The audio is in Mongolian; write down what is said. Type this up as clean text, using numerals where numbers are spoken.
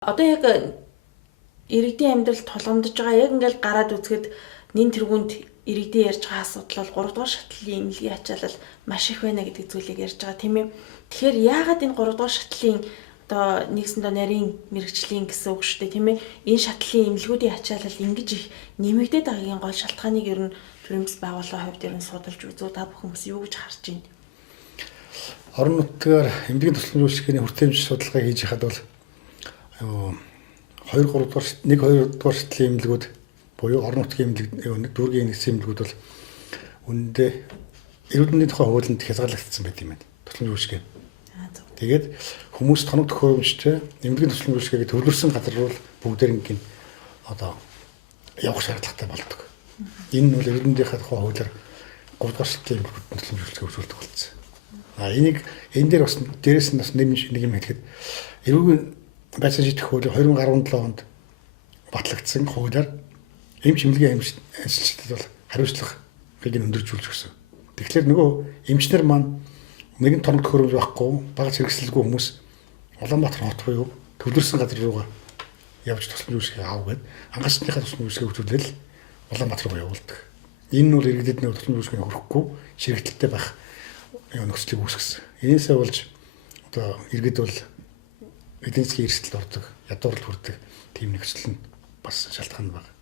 Одоо яг иргэдийн амьдралд толгомдож байгаа яг ингээл гараад үзэхэд нин тэргуунд иргэдийн ярьж байгаа асуудал бол 3 дугаар шатлалын эмнэлгийн ачаалал маш их байна гэдэг зүйлийг ярьж байгаа тийм ээ. Тэгэхээр яагаад энэ 3 дугаар шатлалын одоо нэгсэндээ нарийн мэрэгжлийн гэсэн үг шүү дээ тийм ээ. Энэ шатлалын эмнэлгүүдийн ачаалал ингэж их нэмэгдээд байгаагийн гол шалтгааныг ер нь төрөмс байгууллагын хувьд ер нь судалж үзүү та бүхэн бас юу гэж харж байна? Орон нутгаар эмнэлгийн тусламж үйлчилгээний хүртээмж судалгаа хийж хахад бол 2 3 дугаар 1 2 дугаар шатлалын эмнэлгүүд буюу орон нутгийн эмнэлэг дүүргийн нэгсэн эмнэлгүүд бол үнэндээ эрүүл мэндийн тухай хуулинд хязгаарлагдсан байт юм байна. Тусламж үйлчилгээ. Тэгээд хүмүүс тоног төхөөрөмжтэй эмнэлгийн тусламж үйлчилгээгээ төвлөрсөн газар руу бүгдээрнгийн одоо явах шаардлагатай болдог. Энэ нь бол эрүүл мэндийн тухай хуулиар 3 дугаар шатлалын эмнэлгүүд тусламж үйлчилгээ үзүүлдэг болсон. Энийг энэ дээр бас дээрээс нь бас нэг юм хэлэхэд эрүүл байцаан шийдэх хуулийн 2017 онд батлагдсан хуулиар эмч эмнэлгийн амьсгалчдад бол хариуцлагыг өндөржүүлж өгсөн. Тэгэхээр нөгөө эмчнэр маань нэгэн тоног төхөөрөмж байхгүй бага зэрэгсэлгүй хүмүүс Улаанбаатар хот буюу төвлөрсөн газар руугаа явж тусламж үйлчилгээ аав гээд ангацныхаа тусламж үйлчилгээ үзүүлэл Улаанбаатар руу явуулдаг. Энэ нь бол иргэдэд нэг тусламж үйлчилгээ хүрэхгүй ширэгдэлтэй байх нөхцөлийг үүсгэсэн. Энээсээ болж одоо иргэд бол эдийн засгийн эрсдэлд ордог, ядуурлал хүрдэг тийм нөхцөл нь бас шалтгаан байна.